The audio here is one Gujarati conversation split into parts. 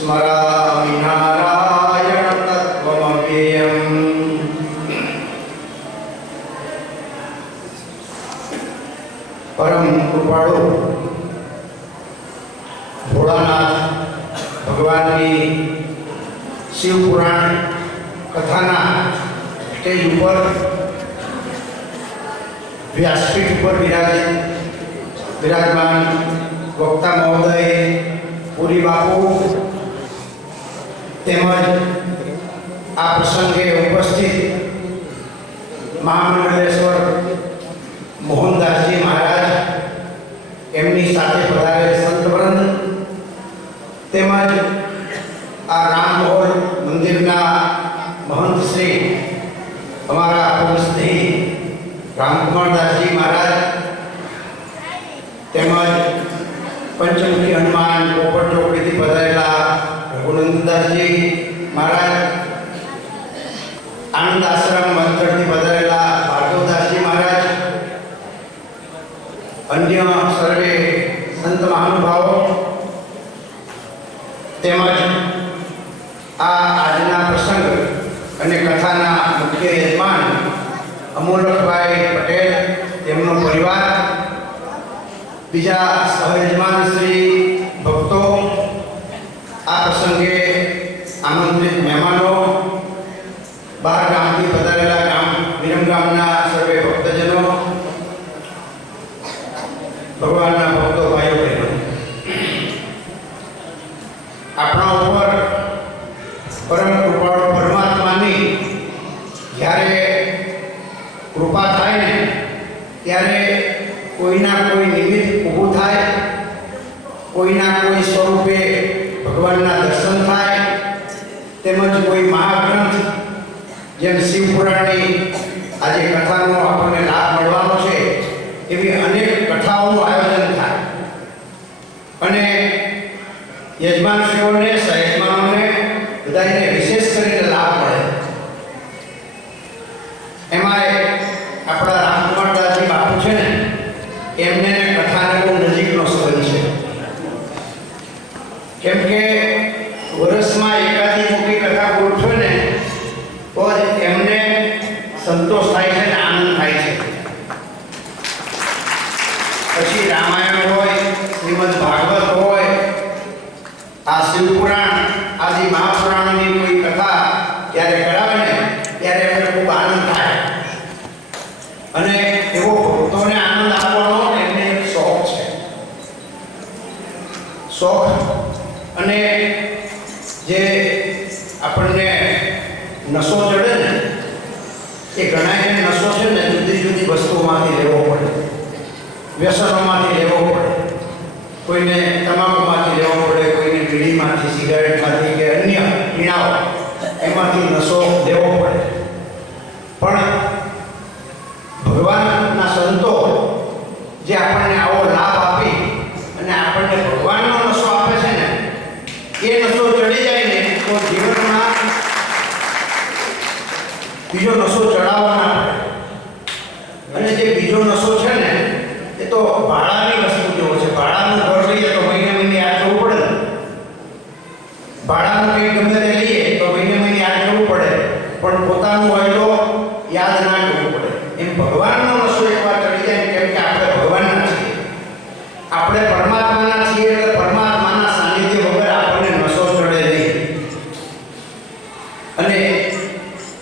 स्मरामि नारायण तत्त्वमव्ययम्। परम कृपाळु भोलानाथ भगवान की शिव पुराण कथाना स्टेज पर व्यासपीठ पर विराजमान वक्ता महोदय पुरी बापू तेमज आ प्रसंगे उपस्थित महामंडलेश्वर मोहनदास जी महाराज एमनी साथे पधारेल संतवृंद तेमज आ राममोहन मंदिरना महंत श्री हमारा स्नेही रामकुमार दास जी महाराज तेमज पंचमुखी हनुमान पोपट चौकड़ी थी पधारेला रघुनंदनदास जी महाराज आनंद आश्रम मंत्र थी पधारेला भार्गवदास जी महाराज अन्य सर्वे संत महानुभाव तेमज आजना प्रसंग अने कथाना मुख्य यजमान अमोलकभाई पटेल तेमनो परिवार बीजा सहयजमान श्री भक्तों आ प्रसंगे आमंत्रित मेहमानों बाहर गामथी पधारेला गाम विरमगामना सर्वे भक्तजनों भगवानना भक्तो भाईओ बहनों आपणा उपर परम कृपाळु परमात्मानी જ્યારે કૃપા થાય ને ત્યારે કોઈના કોઈ નિમિત્ત ઊભું થાય, કોઈના કોઈ સ્વરૂપે ભગવાનના દર્શન થાય, તેમજ કોઈ મહાગ્રંથ જેમ શિવપુરાણની આજે કથાનો આપણને લાભ મળવાનો છે એવી અનેક કથાઓનું આયોજન થાય અને યજમાનશ્રીઓને સહયજમાનોને બધાને વિશેષ કરીને લાભ મળે. એમાં આપણા રામકુમારદાસજી બાપુ છે ને એમને કથાને બહુ નજીકનો સંબંધ છે, કેમ કે વર્ષમાં એકાદી મોટી કથા ગોઠવે ને તો જ એમને સંતોષ થાય છે ને આનંદ થાય છે. પછી રામાયણ હોય, શ્રીમદ ભાગવત હોય, આ શિવપુરાણ આદિ મહાપુરાણોની કોઈ કથા જ્યારે કરાવે ને ત્યારે એમને ખૂબ આનંદ થાય અને એવો ભક્તોને આનંદ આપવાનો એમને એક શોખ છે. શોખ અને જે આપણને નશો ચડે ને એ ઘણા એને નશો છે ને જુદી જુદી વસ્તુઓમાંથી લેવો પડે, વ્યસનોમાંથી લેવો પડે, કોઈને તમાકુમાંથી લેવો પડે, કોઈને બીડીમાંથી, સિગારેટમાંથી કે અન્ય પીણાઓ એમાંથી નશો લેવો પડે. પણ ભગવાનના સંતો જે આપણને આવો લાભ આપી અને આપણને ભગવાનનો નશો આપે છે ને એ નશો ચડી જાય ને તો જીવનમાં બીજો નશો ચડાવવા ના પડે. અને જે બીજો નશો છે ને એ તો ભાડાની વસ્તુ જેવો છે. ભાડાનું ઘર લઈએ તો મહિને મહિને યાદ કરવું પડે ને, ભાડાનું કંઈ ગમે તે લઈએ તો મહિને મહિને યાદ કરવું પડે, પણ પોતાનું હોય તો યાદ ના કરવું પડે. એમ ભગવાનનો નશો એકવાર ચડી જાય, કેમ કે આપણે ભગવાનના છીએ, આપણે પરમાત્માના છીએ, એટલે પરમાત્માના સાનિધ્ય વગર આપણને નશો ચડે નહીં. અને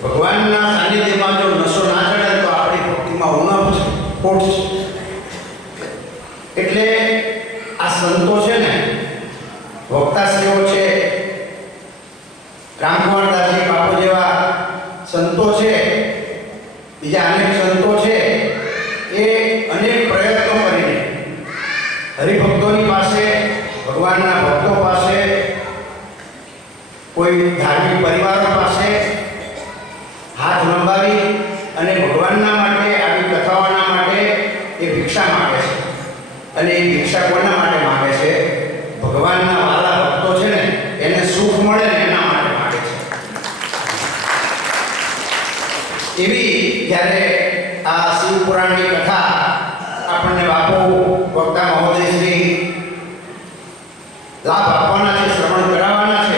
ભગવાનના સાનિધ્યમાં જો નશો ના ચડે તો આપણી ભક્તિમાં ઉણપ છે, ખોટ છે. એટલે આ સંતો છે ને, વક્તાશ્રીઓ છે, રામકુમારદાસજી બાપુ જેવા સંતો છે, બીજા અનેક સંતો છે, એ અનેક પ્રયત્નો કરીને હરિભક્તોની પાસે, ભગવાનના ભક્તો પાસે, કોઈ ધાર્મિક પરિવારો પાસે હાથ લંબાવી અને ભગવાનના માટે, આવી કથાઓના માટે એ ભિક્ષા માગે છે. અને એ ભિક્ષા કોના માટે માગે છે? ભગવાનના વાલા ભક્તો છે ને એને સુખ મળે ને એના માટે માગે છે. એવી જ્યારે આ શિવપુરાણની કથા આપણને બાપુ વક્તા મહોદય શ્રી લાભ આપવાના છે, શ્રવણ કરાવવાના છે,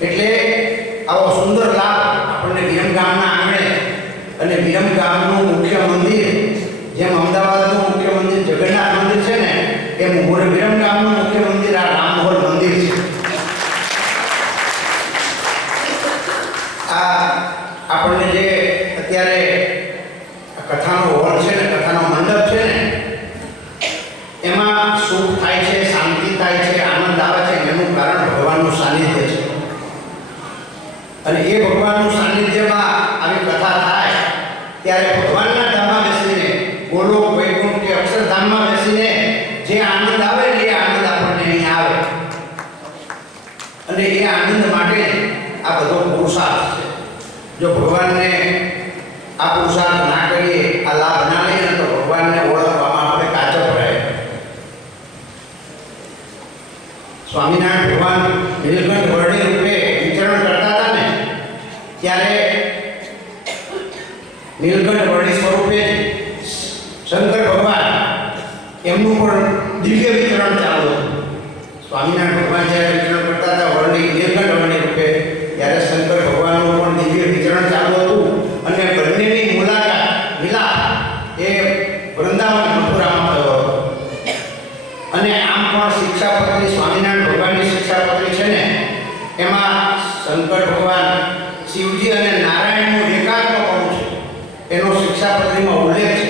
એટલે આવો સુંદર લાભ આપણને વિરમગામના આંગણે અને વિરમગામનું મુખ્ય મંદિર, જેમ અમદાવાદનું મુખ્ય મંદિર જગન્નાથ મંદિર છે ને, એમ વિરમગામનું મુખ્ય મંદિર આ રામમહોલ મંદિર છે. આ આપણને જે અત્યારે કથાનો હોલ છે ને, કથાનો મંડપ છે ને, એમાં સુખ થાય છે, શાંતિ થાય છે, આનંદ આવે છે, એનું કારણ ભગવાનનું સાનિધ્ય છે. અને એ ભગવાનનું સાનિધ્યમાં આવી કથા થાય ત્યારે ભગવાનના ધામમાં બેસીને, ગોલોક વૈકુંઠ કે અક્ષરધામમાં બેસીને જે આનંદ આવે ને, એ આનંદ આપણને અહીં આવે. અને એ આનંદ માટે આ બધો પુરુષાર્થ છે. જો ભગવાનને આ પુરુષાર્થ ના કરીએ, આ લાભ ના લઈએ, તો ભગવાનને ઓળખવામાં આપણે કાચો રહે. સ્વામિનારાયણ ભગવાન નીલકંઠ વર્ણી રૂપે વિચરણ કરતા હતા ને, ત્યારે નીલકંઠ વર્ણી સ્વરૂપે શંકર ભગવાન એમનું પણ દિવ્ય વિચરણ ચાલુ હતું. સ્વામિનારાયણ ભગવાન જ્યારે વિચરણ કરતા હતા વર્ણી નીલકંઠ વર્ણી રૂપે, ત્યારે શંકર ભગવાનનું પણ દિવ્ય વિચરણ ચાલુ હતું. અને બંનેની મુલાકાત મિલાપ એ વૃંદાવન મથુરામાં થયો હતો. અને આમ પણ શિક્ષાપત્રી, સ્વામિનારાયણ ભગવાનની શિક્ષાપત્રી છે ને, એમાં શંકર ભગવાન, શિવજી અને નારાયણનું એકાત્મપણું છે, એનો શિક્ષાપત્રીમાં ઉલ્લેખ છે.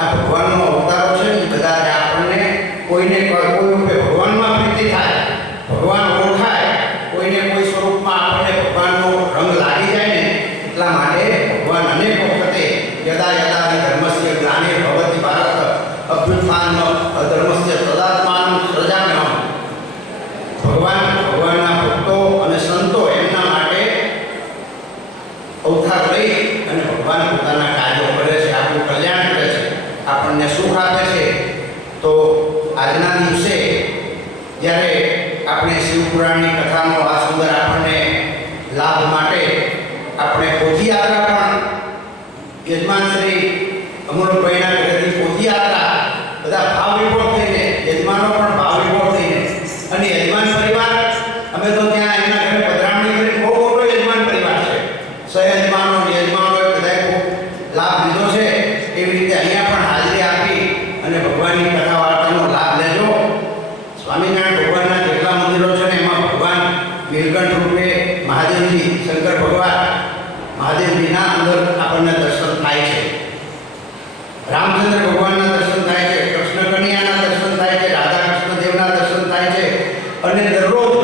આ ભગવાનનો અવતારો છે ને, બધા આપણને કોઈને કોઈ રૂપે ભગવાનમાં પ્રીતિ થાય, ભગવાન ઓળખાય, કોઈને કોઈ સ્વરૂપમાં આપણને ભગવાનનો રંગ લાગી જાય ને, એટલા માટે ભગવાન અનેક વખતે યદા યદા ધર્મસ્ય ગ્લાનિર્ભવતિ ભારત અભ્યુત્થાન અધર્મસ્ય તદાત્માન સૃજામ્યહમ. ભગવાનના ભક્તો અને સંતો એમના માટે અવતાર લઈ અને ભગવાન પોતાના કાર્યો કરે છે, આપણું કલ્યાણ કરે છે, આપણને સુખ આપે છે. તો આજના દિવસે જ્યારે આપણે શિવપુરાણની કથાનો આ સુંદર આપણને લાભ માટે આપણે પોથીયાત્રા પણ યજમાન શ્રી અમૃતભાઈના ઘરેથી પોથીયાત્રા બધા ભાવ વિભોર થઈને, યજમાનો પણ ભાવ વિભોર થઈને, અને યજમાન પરિવાર અમે તો ત્યાં એમના ઘરે પધરામણી કરીને, બહુ મોટો યજમાન પરિવાર છે, સહયજમાનો યજમાનોએ બધાએ ખૂબ લાભ લીધો છે. એવી રીતે અહીંયા પણ હાજરી આપી અને ભગવાનની કથા વાર્તાનો લાભ લેજો. સ્વામિનારાયણ ભગવાનના જેટલા મંદિરો છે ને, એમાં ભગવાન નીલકંઠ રૂપે મહાદેવજી, શંકર ભગવાન મહાદેવજીના અંદર આપણને દર્શન થાય છે. રામચંદ્ર ભગવાનના દર્શન થાય છે, કૃષ્ણ કન્યાના દર્શન થાય છે, રાધા કૃષ્ણ દેવના દર્શન થાય છે. અને દરરોજ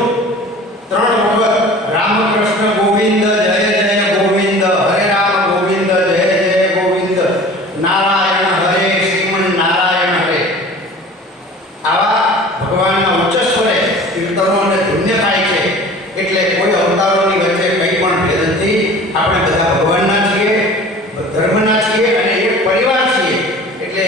3 વખત રામકૃષ્ણ ગોવિંદ જય જય ગોવિંદ, હરે રામ ગોવિંદ જય જય ગોવિંદ, નારાયણ હરે શ્રીમન નારાયણ હરે, આવા ભગવાનના ઉચ્ચ સ્વરે કીર્તનો અને ધુન્ય થાય છે. એટલે કોઈ અવતારોની વચ્ચે કંઈ પણ ભેદ નથી. આપણે બધા ભગવાનના છીએ, ધર્મના છીએ અને એક પરિવાર છીએ. એટલે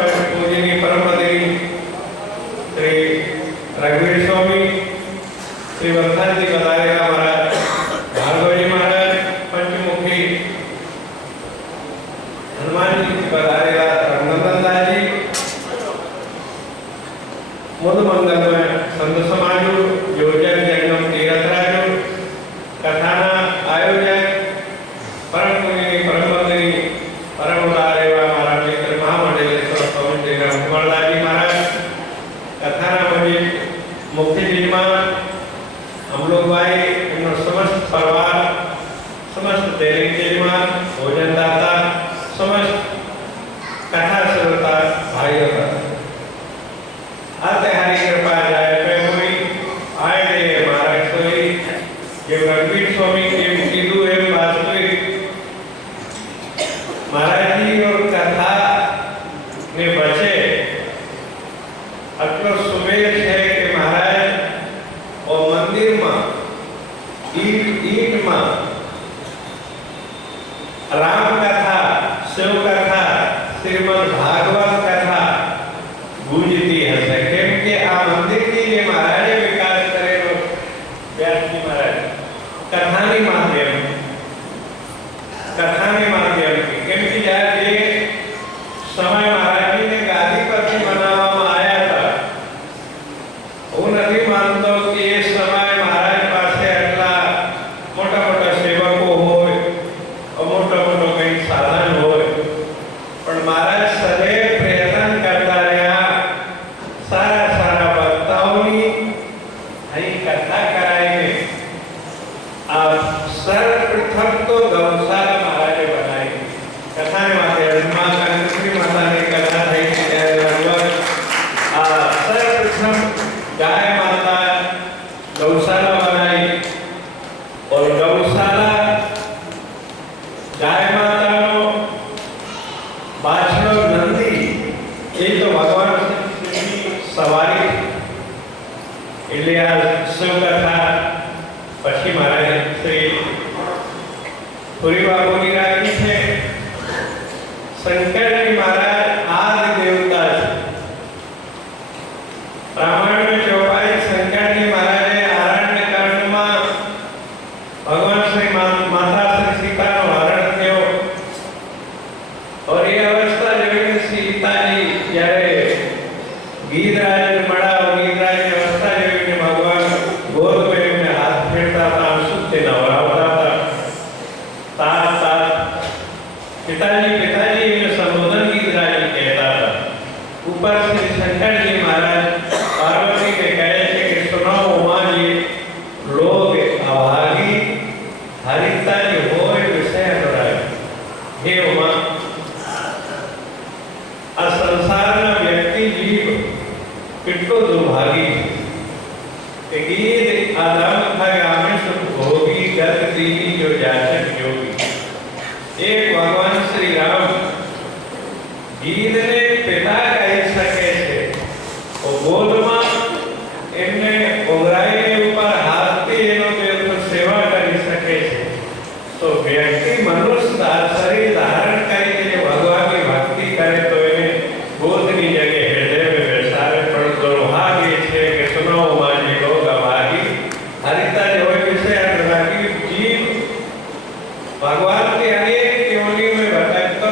पूजनीय परम पदवी श्री रघुवीर स्वामी, श्री वर्धन जी बताएगा महाराज, भार्गव जी महाराज, पंचमुखी हनुमान जी बताएगा, रघुनंदन दास जी, मुद मंगल में संत समाजु, योजक जन्म तीरथ राजु, कथाना आयोजक परम पूजनीय परम पदवी परम उदारेवा महाराज मित्र महामंडलेश्वर स्वामी श्री रामकुमार दास जी महाराज, कथाना मजी मुक्ति विद्यमान हम लोग भाई इन समस्त परिवार, समस्त दैनिक विद्यमान भोजनदाता, समस्त कथा श्रोता भाइयों का आते हरि कृपा जाय पे हुई आए दे महाराज सोई ये रघुवीर स्वामी के कीदू एवं वास्तविक महाराज जी और कथा में बचे अटलो सुमेर है कि महाराज और मंदिर में ईट में राम कथा, शिव कथा, श्रीमद् भागवत कथा गूंजती हसे केम के आ मंदिर की ये महाराज विकास करे व्यास जी महाराज कथानी माध्यम की केम की जाए समय महाराज जी ने गादी पर भी बनावा आया था वो नहीं मानता कि ये समय महाराज पासे अटला मोटा मोटा सेवको होय और मोटा मोटा कई साधन होय पर महाराज सदैव प्रयत्न करता रहा सारा सारा भक्तों की कथा कराएंगे और सर्वप्रथम तो गौशाला महाराज बनाई कथा में माता माता ने कथा थी सर्वप्रथम गाय माता गौशाला बनाई और गौशाला गाय माता नो बाछड़ो नंदी ये तो भगवान सवारी એટલે આ શિવ કથા પછી મહારાજ શ્રી પુરી બાબુની રાખી છે શંકરજી મહારાજ આદિ દેવતા છે રામાયણ में चौपाई शंकरजी महाराजे आरण्य कांड में भगवान श्री माता श्री सीता नो हरण थयो और ये अवस्था जोईने सीता जी જ્યારે ગીધરાજ મળા ગીધરાજ ની અવસ્થા જોઈને ભગવાન ગોદ में એમને હાથ ફેરતા હતા આંસુથી નવરાવતા હતા तात पिताजी એમને સંબોધન ગીધરાજ કહેતા હતા ऊपर श्री शंकर जी महाराज पार्वती के कहे थे कि सुनो उमा जी लोग अभागी हरिता जी होय विषय अनुराग हे उमा आ संसार ना व्यक्ति जीव कितनो दुर्भागी है गीत आदम भगामे सुख भोगी गत दीनी जो जाचक योगी एक भगवान श्री राम गीत ने पिता कही सके थे और बोध में एमने ओगराई के ऊपर हाथ पे एनो के ऊपर सेवा करी सके थे तो व्यक्ति मनुष्य शरीर धारण करके जो भगवान की भक्ति करे तो इन्हें गोद की जगह हृदय में बेसारे पर दुर्भाग्य छे कि सुनो उमा जी लोग अभागी हरिता जो विषय अनुरागी जीव भगवान के अनेक योनि में भटकतो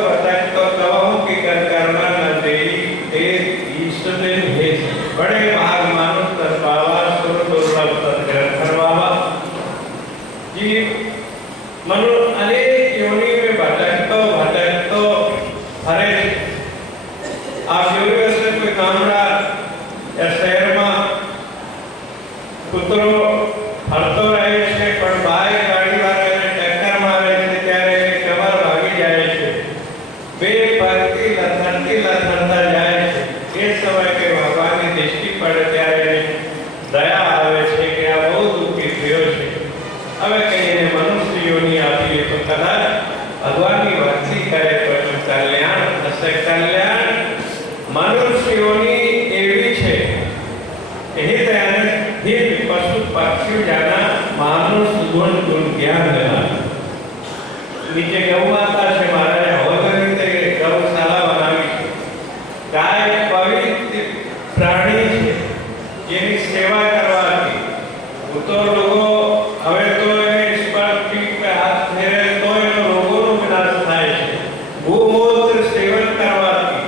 कहूं कि कर्मा न देई देव ईश्वर हे बड़े भाग मानुष तन पावा सुर दुर्लभ तन करवावा जीव मनु अनेक योनि में भटकतो हरे आप जोड़े से कोई गामड़ा या शहर में कुतरो फरतो रहे छे पण बाय गाड़ी वाળાને ટક્કર મારે છે ત્યારે એ કમર ભાગી જાય છે બે પગથી લથડતા જાય છે એ સમય કે ભગવાનની દૃષ્ટિ પડે ત્યારે દયા આવે છે કે આ બહુ દુઃખી થયો છે હવે કહીને મનુષ્ય યોનિ આપીએ તો કદાચ ભગવાનની ભક્તિ કરે તો એનું કલ્યાણ થશે કલ્યાણ મનુષ્ય યોનિ એવી છે हित पशु पक्षी जाना मानुष गुण ज्ञान देना नीचे गौ माता से महाराज हवगनी ते गौशाला बनावी ગાય પવિત્ર પ્રાણી છે, જેની સેવા કરવાથી તો લોકો હવે તો એને સ્પર્શથી કે હાથ ફેરે તો એનો રોગોનો વિનાશ થાય છે. ગૌમૂત્ર સેવન કરવાથી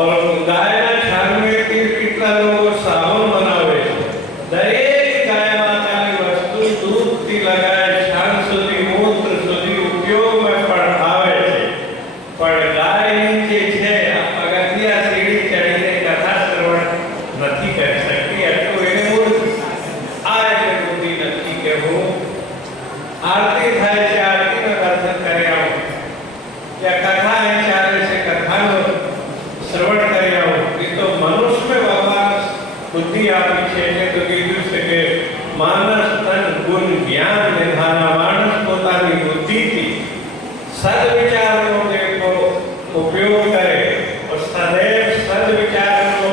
और ગાયના છાણમાંથી કેટલા લોકો સાબુન બનાવે છે. દરેક ગાય માતાની વસ્તુ દૂધથી લગાય છાણ સુધી મૂત્ર સુધી ઉપયોગમાં પણ આવે છે. પણ ગાયની જે છે આ પગથિયા સીડી ચડીને કથા શ્રવણ નથી કરી શકતી. એટલું એને મૂળ આ એટલે બુદ્ધિ નથી કે હું આરતી થાય છે, આરતીનો દર્શન કરી આવું, ત્યાં કથા અહીં ચાલે છે, કથાનો શ્રવણ કરી આવું. એ તો મનુષ્ય ભગવાન બુદ્ધિ આપી છે. એટલે તો કીધું છે કે માનસ તન ગુણ જ્ઞાન નિધાના. માણસ પોતાની બુદ્ધિથી સદવિચારનો દેખો उपयोग करे और सदैव सदविचार को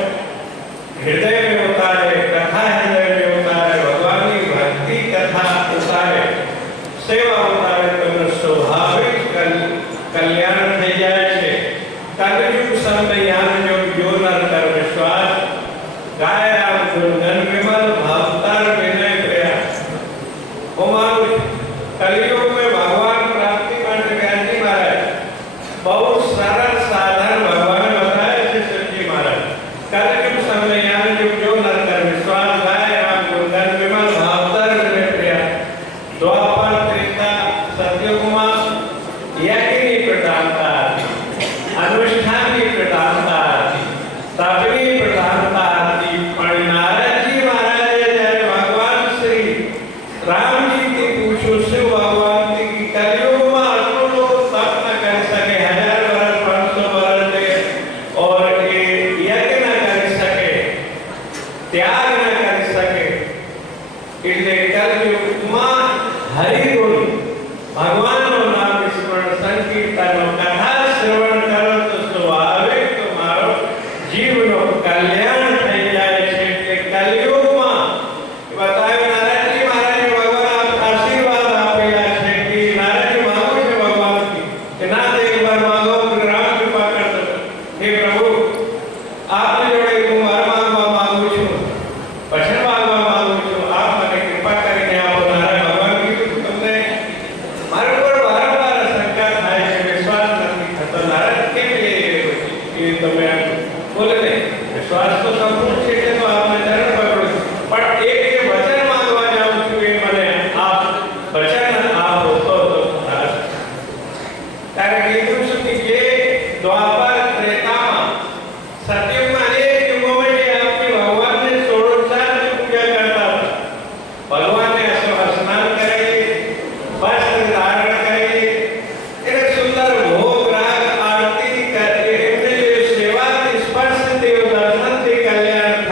हृदय में उतारे, कथा हृदय में उतारे, भगवान की भक्ति कथा उतारे, सेवा उतारे तो स्वाभाविक कल्याण થઈ જાય છે. કલયુગ સમયાન જો નર કર વિશ્વાસ ગાય રામ ગુણગન વિમલ ભાવતાર વિનય પ્રયાસ. हमारे कलयुग में भगवान प्राप्ति માટે જ્ઞાનજી મહારાજ बहुत सरल साधन भगवान बताए थे. सच्ची महाराज कलयुग समयान जो नर कर विश्वास गाय राम गुणगन विमल भावतर विनय प्रयास. द्वापर त्रेता सत्ययुगમાં यज्ञની પ્રધાનતા હતી, અનુષ્ઠાનની પ્રધાનતા હતી, તપની પ્રધાનતા હતી. પણ નારદજી મહારાજે જ્યારે ભગવાન શ્રી રામજીથી પૂછ્યું શું ભગવાનથી કે કલયુગમાં આટલું લોકો તપ ન કરી શકે, 1000 વર્ષ 500 વર્ષ દે और ये यज्ञ न કરી શકે, त्याग न કરી શકે. એટલે કલયુગમાં હરિગુણ ભગવાનનું નામ સ્મરણ સંકીર્તન કથા શ્રવણ કરો તો સ્વાભાવિક તમારો જીવનો કલ્યાણ થઈ જાય છે. એટલે કલયુગમાં બતાવ્યું નારાયણજી મહારાજે ભગવાન આશીર્વાદ આપેલા છે કે નારાયણજી માંગો છે ભગવાનથી કે ના તે એક વાર માંગો કે રામ કૃપા કરજો. હે પ્રભુ આપની જોડે હું વર માંગવા માંગુ છું, વચન માંગવા માંગુ છું, આપ મને કૃપા કરીને આપો. નારાયણ ભગવાન કીધું તમને મારા પર વારંવાર શંકા થાય છે, વિશ્વાસ નથી થતો. નારાયણ કેમ એ તમે બોલે ને વિશ્વાસ તો સંપૂર્ણ છે કે તો આપને ચરણ પકડું છું, પણ એક જે વચન માંગવા જાઉં છું એ મને આપ વચન આપો તો થશે. ત્યારે કીધું છું કે જે દ્વાપર ત્રેતામાં સતયુગમાં અનેક યુગોમાં જે આપની ભગવાનને 16 પૂજા કરતા હતા, ભગવાનને સ્નાન કરાવી, વસ્ત્ર ધારણ કરી, એને સુંદર ભોગ રાગ આરતી કરી, એમને જે સેવાથી સ્પર્શથી દર્શનથી કલ્યાણ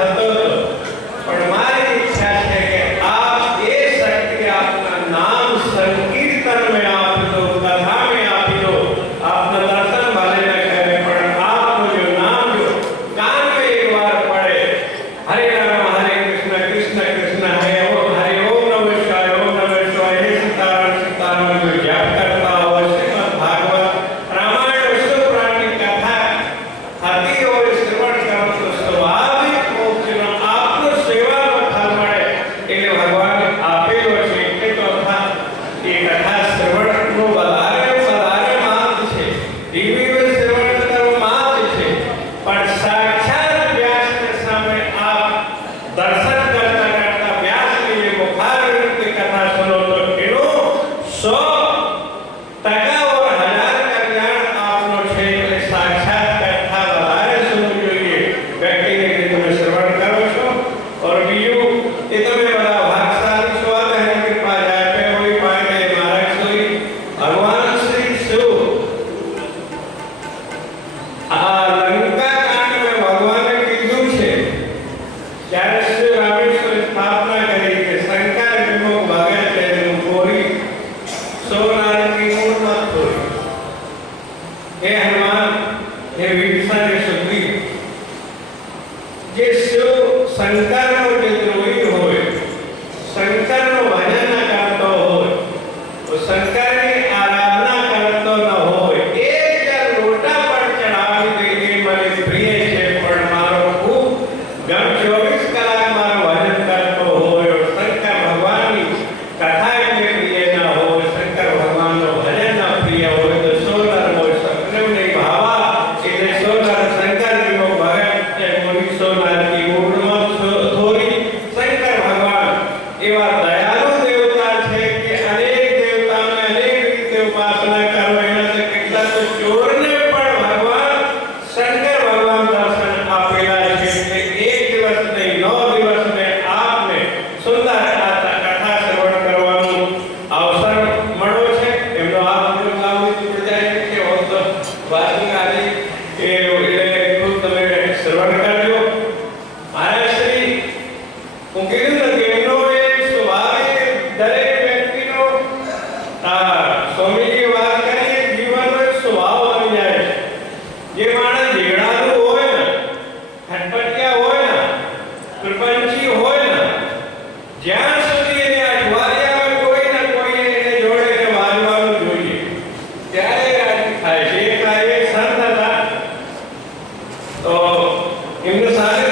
એમને સાથે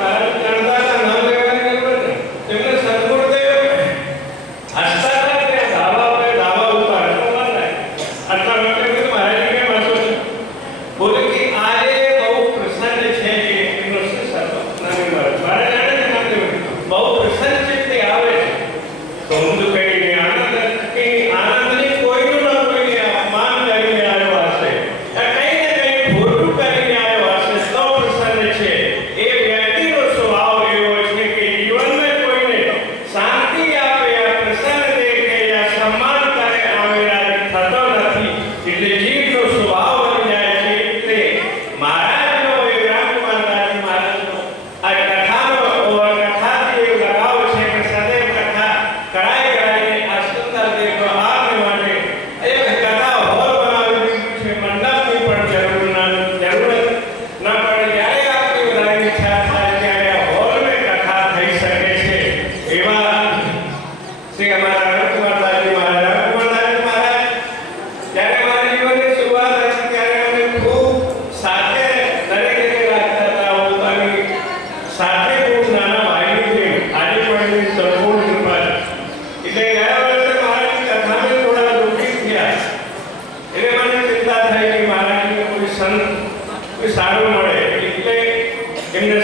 મારા જાણતા નામ લેવાની જરૂર નથી. તેમને સદગુરુદેવ હસતા હતા કે ધાબા ઉપર આટલા માટે મેં મહારાજને વાંચો છે. બોલે કે આજે બહુ પ્રસન્ન છે કે એમનો શું સતો નામે મારા જાણે છે નામ લેવું બહુ પ્રસન્ન ચિત્તે આવે છે. તો હું તો કહીને આનંદની કોઈનું ન કોઈને અપમાન કરીને આવ્યો હશે કંઈ ને કંઈ ખોટું કરીને આવ્યો હશે તો પ્રસન્ન છે. એ વ્યક્તિનો સ્વભાવ એવો છે કે જીવનમાં કોઈને શાંતિ આપે યા પ્રસન્ન દેખે યા સન્માન કરે આવેલા થતો નથી. એટલે જીવનો સ્વભાવ બની જાય છે. એટલે મહારાજનો વિક્રમકુમારદાસ મહારાજનો આ કથાથી એવું લગાવ છે કે સદૈવ કથા કરાઈને આ સુંદર દેખો આપને માટે એક કથા હોલ બનાવી દીધું છે. મંડપની પણ જરૂર ન પડે. જ્યારે આપની બધાની ઈચ્છા થાય ત્યારે હોલમાં કથા થઈ શકે છે. એવા શ્રી અમારા રઘુકુમારદાસજી મહારાજ જ્યારે મારા જીવનની શરૂઆત હતી ત્યારે અમે ખૂબ સાથે દરેક રીતે રાખતા હતા. પોતાની સાથે ખૂબ નાના ભાઈની જેમ આજે પણ એની સંપૂર્ણ કૃપા છે. એટલે ગયા વર્ષે મહારાજની કથામાં થોડા દુઃખી થયા. એટલે મને ચિંતા થઈ કે મહારાજને કોઈ સંત કોઈ સારું મળે એટલે એમને